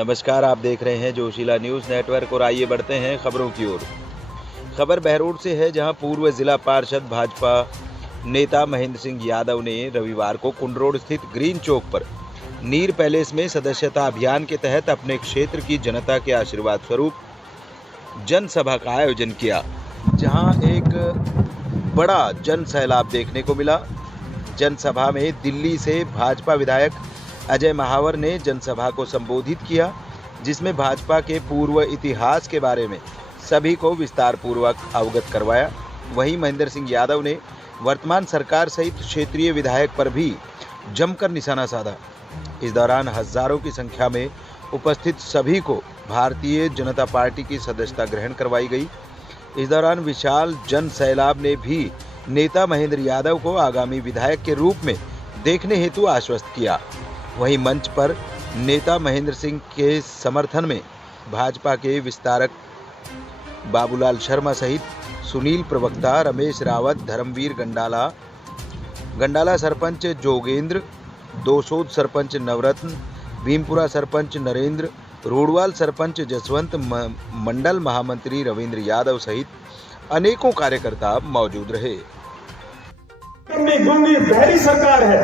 नमस्कार, आप देख रहे हैं जोशीला न्यूज़ नेटवर्क और आइए बढ़ते हैं खबरों की ओर। खबर बहरोड से है, जहां पूर्व जिला पार्षद भाजपा नेता महेंद्र सिंह यादव ने रविवार को कुंड स्थित ग्रीन चौक पर नीर पैलेस में सदस्यता अभियान के तहत अपने क्षेत्र की जनता के आशीर्वाद स्वरूप जनसभा का आयोजन किया, जहां एक बड़ा जन सैलाब देखने को मिला। जनसभा में दिल्ली से भाजपा विधायक अजय महावर ने जनसभा को संबोधित किया, जिसमें भाजपा के पूर्व इतिहास के बारे में सभी को विस्तार पूर्वक अवगत करवाया। वहीं महेंद्र सिंह यादव ने वर्तमान सरकार सहित क्षेत्रीय विधायक पर भी जमकर निशाना साधा। इस दौरान हजारों की संख्या में उपस्थित सभी को भारतीय जनता पार्टी की सदस्यता ग्रहण करवाई गई। इस दौरान विशाल जन सैलाब ने भी नेता महेंद्र यादव को आगामी विधायक के रूप में देखने हेतु आश्वस्त किया। वहीं मंच पर नेता महेंद्र सिंह के समर्थन में भाजपा के विस्तारक बाबूलाल शर्मा सहित सुनील प्रवक्ता, रमेश रावत, धर्मवीर गंडाला सरपंच जोगेंद्र, दोसोद सरपंच नवरत्न, भीमपुरा सरपंच नरेंद्र, रोडवाल सरपंच जसवंत, मंडल महामंत्री रविंद्र यादव सहित अनेकों कार्यकर्ता मौजूद रहे। बहरी सरकार है।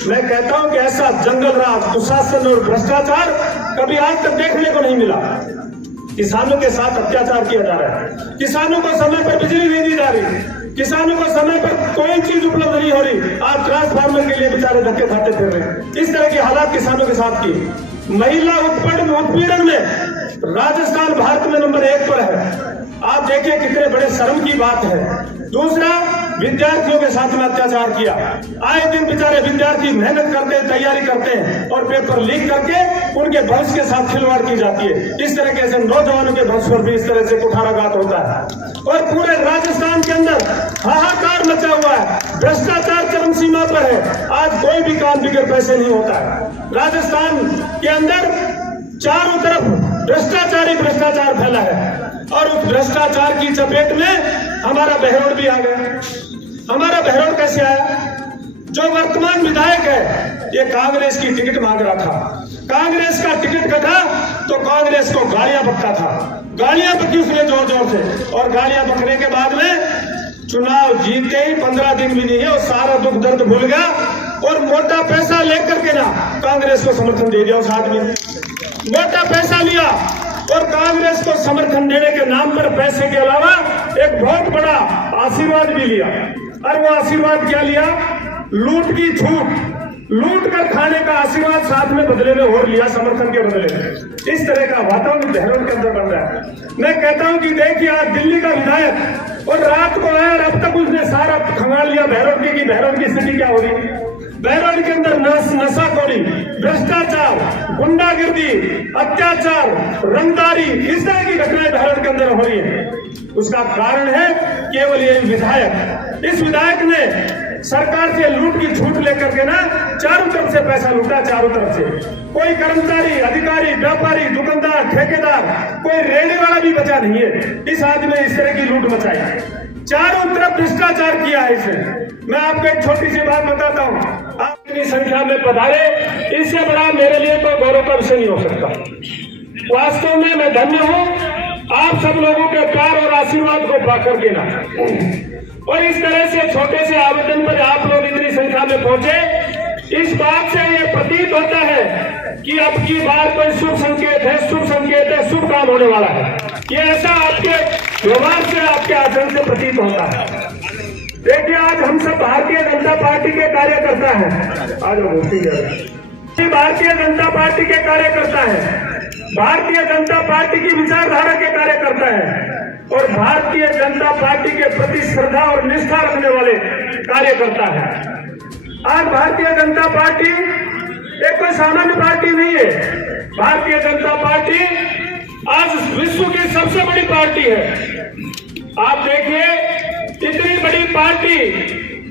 मैं कहता हूं कि ऐसा जंगल राज, कुशासन और भ्रष्टाचार कभी आज तक देखने को नहीं मिला। किसानों के साथ अत्याचार किया जा रहा है, किसानों को समय पर बिजली नहीं दी जा रही, किसानों को समय पर कोई चीज उपलब्ध नहीं हो रही। आज ट्रांसफार्मर के लिए बेचारे धक्के खाते फिर रहे हैं। इस तरह के हालात किसानों के साथ की। महिला उत्पीड़न में राजस्थान भारत में नंबर 1 पर है। आप देखिए कितने बड़े शर्म की बात है। दूसरा, विद्यार्थियों के साथ में अत्याचार किया। आए दिन बेचारे विद्यार्थी मेहनत करते हैं, तैयारी करते हैं और पेपर लीक करके उनके भविष्य के साथ खिलवाड़ की जाती है। इस तरह के ऐसे नौजवानों के भविष्य पर भी इस तरह से कुठाराघात होता है और पूरे राजस्थान के अंदर हाहाकार मचा हुआ है। भ्रष्टाचार चरम सीमा पर है। आज कोई भी काम बिगड़ पैसे नहीं होता है। राजस्थान के अंदर चारों तरफ भ्रष्टाचार फैला है और उस भ्रष्टाचार की चपेट में हमारा बहरोड भी आ गया। हमारा बहरोड कैसे आया? जो वर्तमान विधायक है, ये कांग्रेस की टिकट मांग रहा था। कांग्रेस का टिकट कटा तो कांग्रेस को गालियां बकता था। गालियां बकी उसने जोर जोर से, और गालियां बकने के बाद में चुनाव जीते ही 15 दिन भी नहीं है और सारा दुख दर्द भूल गया और मोटा पैसा लेकर के ना कांग्रेस को समर्थन दे दिया। उस आदमी ने मोटा पैसा लिया और कांग्रेस को समर्थन देने के नाम पर पैसे के अलावा एक बहुत बड़ा आशीर्वाद भी लिया। और वो आशीर्वाद क्या लिया? लूट की छूट, लूट कर खाने का आशीर्वाद साथ में बदले में और लिया, समर्थन के बदले में। इस तरह का वातावरण बहरोड के अंदर बन रहा है। मैं कहता हूं कि देखिए, आज दिल्ली का विधायक और रात को आया और अब तक उसने सारा खंगाल लिया बहरोड की, बहरोड की स्थिति क्या हो रही है। बहरोड के अंदर नशाखोरी, भ्रष्टाचार, गुंडागिर्दी, अत्याचार, रंगदारी, इस तरह की घटनाएं बहरोड के अंदर हो रही है। उसका कारण है केवल ये विधायक। इस विधायक ने सरकार से लूट की छूट लेकर के ना चारों तरफ से पैसा लूटा। चारों तरफ से कोई कर्मचारी, अधिकारी, व्यापारी, दुकानदार, ठेकेदार, कोई रेहड़ी वाला भी बचा नहीं है। इस आदमी ने इस तरह की लूट मचाई, चारों तरफ भ्रष्टाचार किया है इसने। मैं आपको एक छोटी सी बात बताता हूँ। आप इतनी संख्या में पधारे, इससे बड़ा मेरे लिए तो गौरव का विषय नहीं हो सकता। वास्तव में मैं धन्य हूँ आप सब लोगों के प्यार और आशीर्वाद को पाकर के ना, और इस तरह से छोटे से आवेदन पर आप लोग इतनी संख्या में पहुंचे। इस बात से ये प्रतीत होता है कि अब की बार कोई शुभ संकेत है, शुभ काम होने वाला है। ये ऐसा आपके व्यवहार से, आपके आचरण से प्रतीत होता है। देखिए, आज हम सब भारतीय जनता पार्टी के कार्यकर्ता हैं। भारतीय जनता पार्टी के कार्यकर्ता हैं, भारतीय जनता पार्टी की विचारधारा के कार्यकर्ता हैं और भारतीय जनता पार्टी के प्रति श्रद्धा और निष्ठा रखने वाले कार्यकर्ता हैं। आज भारतीय जनता पार्टी एक कोई सामान्य पार्टी नहीं है। भारतीय जनता पार्टी आज विश्व की सबसे बड़ी पार्टी है। आप देखिए, इतनी बड़ी पार्टी,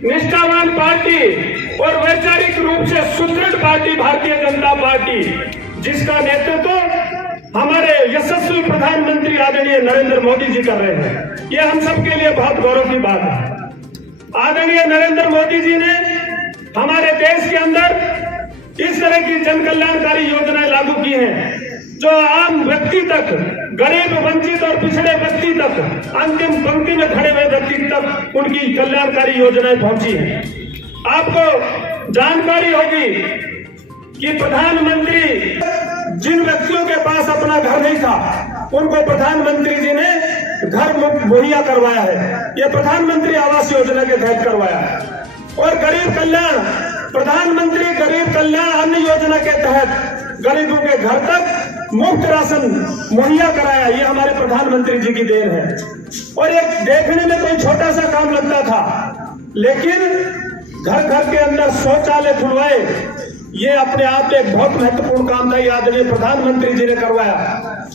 निष्ठावान पार्टी और वैचारिक रूप से सुदृढ़ पार्टी भारतीय जनता पार्टी, जिसका नेतृत्व हमारे यशस्वी प्रधानमंत्री आदरणीय नरेंद्र मोदी जी कर रहे हैं। ये हम सबके लिए बहुत गौरव की बात है। आदरणीय नरेंद्र मोदी जी ने हमारे देश के अंदर इस तरह की जन कल्याणकारी योजनाएं लागू की हैं जो आम व्यक्ति तक, गरीब, वंचित और पिछड़े व्यक्ति तक, अंतिम पंक्ति में खड़े हुए व्यक्ति तक उनकी कल्याणकारी योजनाएं पहुंची हैं। आपको जानकारी होगी कि प्रधानमंत्री, जिन व्यक्तियों के पास अपना घर नहीं था उनको प्रधानमंत्री जी ने घर मुहैया करवाया है। ये प्रधानमंत्री आवास योजना के तहत करवाया है। और गरीब कल्याण, प्रधानमंत्री गरीब कल्याण अन्न योजना के तहत गरीबों के घर तक मुफ्त राशन मुहैया कराया। ये हमारे प्रधानमंत्री जी की देन है। और ये देखने में कोई छोटा सा काम लगता था, लेकिन घर घर के अंदर शौचालय खुलवाए, ये अपने आप में एक बहुत महत्वपूर्ण काम था। ये आदरणीय प्रधानमंत्री जी ने करवाया।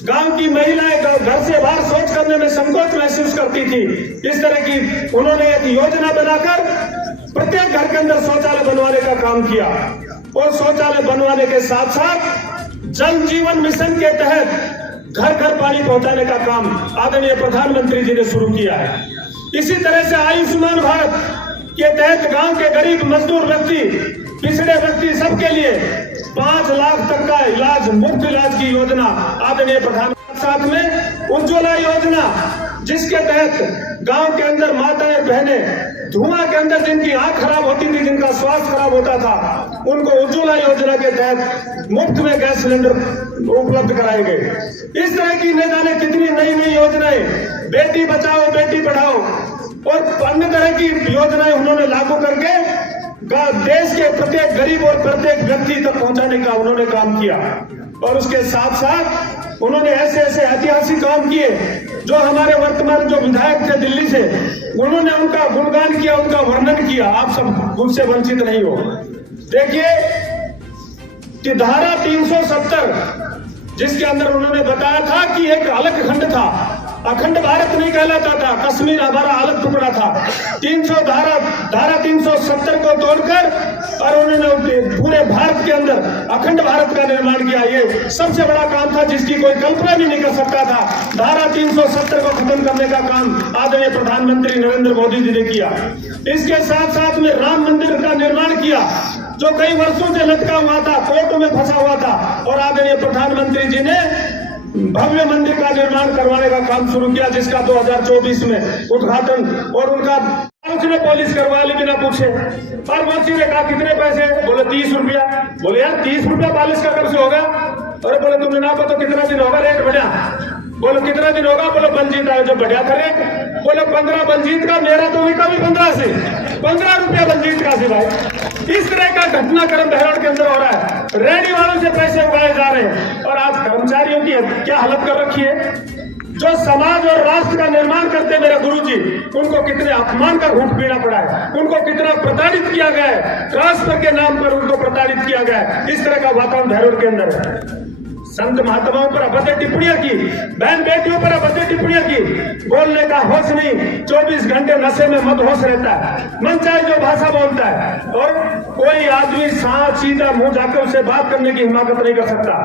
गांव की महिलाएं घर से बाहर शौच करने में संकोच महसूस करती थी, इस तरह की उन्होंने एक योजना बनाकर प्रत्येक घर के अंदर शौचालय बनवाने का काम किया। और शौचालय बनवाने के साथ साथ जल जीवन मिशन के तहत घर घर पानी पहुंचाने का काम आदरणीय प्रधानमंत्री जी ने शुरू किया है। इसी तरह से आयुष्मान भारत के तहत गांव के गरीब, मजदूर व्यक्ति, पिछड़े व्यक्ति सबके लिए 5 लाख तक का इलाज, मुफ्त इलाज की योजना आदरणीय प्रधानमंत्री। साथ में उज्ज्वला योजना, जिसके तहत गांव के अंदर माताएं, बहनें धुआं के अंदर जिनकी आंख खराब होती थी, जिनका स्वास्थ्य खराब होता था, उनको उज्ज्वला योजना के तहत मुफ्त में गैस सिलेंडर उपलब्ध कराए गए। इस तरह की न जाने कितनी नई नई योजनाएं, बेटी बचाओ बेटी पढ़ाओ और अन्य तरह की योजनाएं उन्होंने लागू करके देश के प्रत्येक गरीब और प्रत्येक व्यक्ति तक पहुंचाने का उन्होंने काम किया। और उसके साथ साथ उन्होंने ऐसे ऐसे ऐतिहासिक काम किए जो हमारे वर्तमान जो विधायक थे दिल्ली से, उन्होंने उनका गुणगान किया, उनका वर्णन किया। आप सब उनसे वंचित नहीं हो। देखिए कि धारा 370, जिसके अंदर उन्होंने बताया था कि एक अलग खंड था, अखंड भारत नहीं कहलाता था, कश्मीर हमारा अलग टुकड़ा था। धारा 370 को तोड़कर और उन्होंने पूरे भारत के अंदर अखंड भारत का निर्माण किया। ये सबसे बड़ा काम था जिसकी कोई कल्पना भी नहीं कर सकता था। धारा 370 को खत्म करने का काम आदरणीय प्रधानमंत्री नरेंद्र मोदी जी ने किया। इसके साथ साथ में राम मंदिर का निर्माण किया, जो कई वर्षों से लटका हुआ था, कोर्टों में फंसा हुआ था, और आदरणीय प्रधानमंत्री जी ने भव्य मंदिर का निर्माण करवाने का काम शुरू किया, जिसका 2024 में उद्घाटन और उनका उसने पॉलिश करवा ली बिना पूछे। और मोदी ने कहा कितने पैसे, बोले 30 रुपया। बोले यार 30 रुपया पॉलिश का कब से होगा? अरे बोले तुमने ना पता कितना दिन होगा रेट बढ़िया? बोलो कितना दिन होगा? बोलो बलजीत आयो जो बढ़िया था रेट। बोले 15 बलजीत का, मेरा तो भी कभी 15 से 15 रुपया बलजीत का से भाई। इस तरह का घटनाक्रम बहरौड़ के अंदर हो रहा है। रेडी वालों से पैसे उगाए जा रहे हैं और आज कर्मचारियों की क्या हालत कर रखी है। जो समाज और राष्ट्र का निर्माण करते मेरे गुरुजी, उनको कितने अपमान का घूंट पीना पड़ा है, उनको कितना प्रताड़ित किया गया है, ट्रांसफर के नाम पर उनको प्रताड़ित किया गया है। इस तरह का वातावरण बहरौड़ के अंदर है। संत महात्माओं पर अभद्र टिप्पणियां की, बहन बेटियों पर अभद्र टिप्पणियां की, बोलने का होश नहीं, 24 घंटे नशे में मदहोश रहता है, मन चाहे जो भाषा बोलता है, और कोई आदमी साथ सीधा मुंह जाकर उससे बात करने की हिम्मत नहीं कर सकता।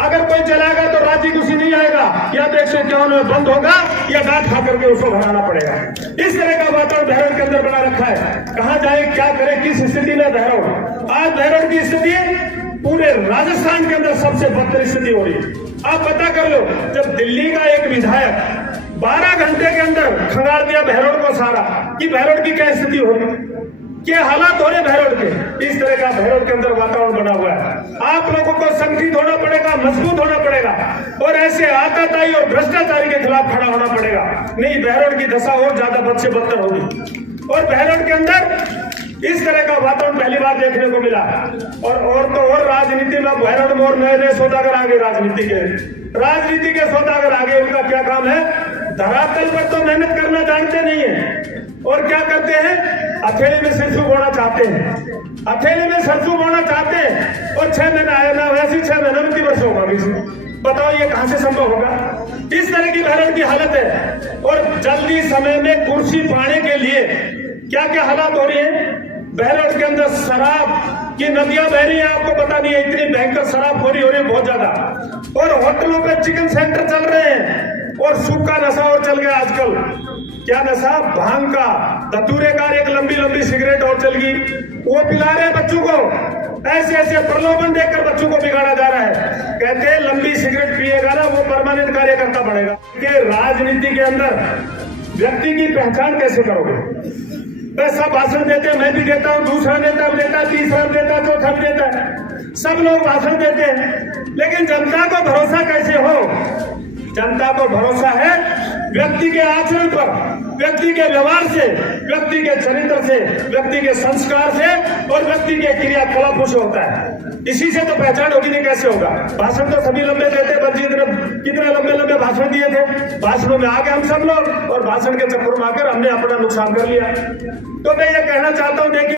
अगर कोई चलाएगा तो राजी खुशी नहीं आएगा, या तो 151 में बंद होगा या डांट खा करके उसको भराना पड़ेगा। इस तरह का वातावरण बहरौड़ के अंदर बना रखा है। कहाँ जाए, क्या करे, किस स्थिति में बहरौड़। आज बहरौड़ की स्थिति पूरे राजस्थान के अंदर सबसे बदतर स्थिति हो रही है। आप पता कर लो, जब दिल्ली का एक विधायक 12 घंटे के अंदर खंगाल दिया बहरौड़ को सारा, कि बहरौड़ की क्या स्थिति हो रही, क्या हालात हो रहे बहरौड़ के। इस तरह का बहरौड़ के अंदर वातावरण बना हुआ है। आप लोगों को संगठित होना पड़ेगा, मजबूत होना पड़ेगा, और ऐसे आताताई और भ्रष्टाचारी के खिलाफ खड़ा होना पड़ेगा। नहीं, बहरौड़ की दशा और ज्यादा बद से बदतर होगी। और बहरौड़ के अंदर इस तरह का वातावरण पहली बार देखने को मिला। और राजनीति में बहरौड़ में और नए नए सौदागर आगे, राजनीति के सौदागर आगे। उनका क्या काम है, धरातल पर तो मेहनत करना जानते नहीं है, और क्या करते हैं, हथेली में सरसों बोना चाहते हैं, हथेली में सरसों बोना चाहते हैं, और 6 महीना आया ना, वैसे 6 महीना में 3 वर्ष होगा। बताओ ये कहां से संभव होगा। इस तरह की बहरौड़ की हालत है। और जल्दी समय में कुर्सी पाने के लिए क्या क्या हालात हो रही है। बहरौड़ के अंदर शराब की नदियां बह रही है, आपको पता नहीं है, इतनी भयंकर शराबखोरी हो रही है बहुत ज्यादा। और होटलों पे चिकन सेंटर चल रहे हैं, और सूखा नशा और चल गया आजकल। क्या नशा, भांग का, धतूरे का, एक लंबी लंबी सिगरेट और चल गई, वो पिला रहे हैं बच्चों को। ऐसे ऐसे प्रलोभन देकर बच्चों को बिगाड़ा जा रहा है। कहते हैं लंबी सिगरेट पिएगा ना वो परमानेंट कार्यकर्ता बनेगा। कि राजनीति के अंदर व्यक्ति की पहचान कैसे करोगे? मैं सब भाषण देते हैं, मैं भी देता हूं, दूसरा नेता भी देता है, तीसरा भी देता है, चौथा भी देता है, सब लोग भाषण देते हैं, लेकिन जनता को भरोसा कैसे हो? जनता को भरोसा है व्यक्ति के आचरण पर, व्यक्ति के व्यवहार से, व्यक्ति के चरित्र से, व्यक्ति के संस्कार से और व्यक्ति के क्रियाकलापों से होता है। इसी से तो पहचान होगी, नहीं कैसे होगा? भाषण तो सभी लंबे देते, बल्कि कितने लंबे लंबे भाषण दिए थे, भाषणों में आ गए हम सब लोग और भाषण के चक्कर में आकर हमने अपना नुकसान कर लिया। तो मैं ये कहना चाहता हूं, देखिए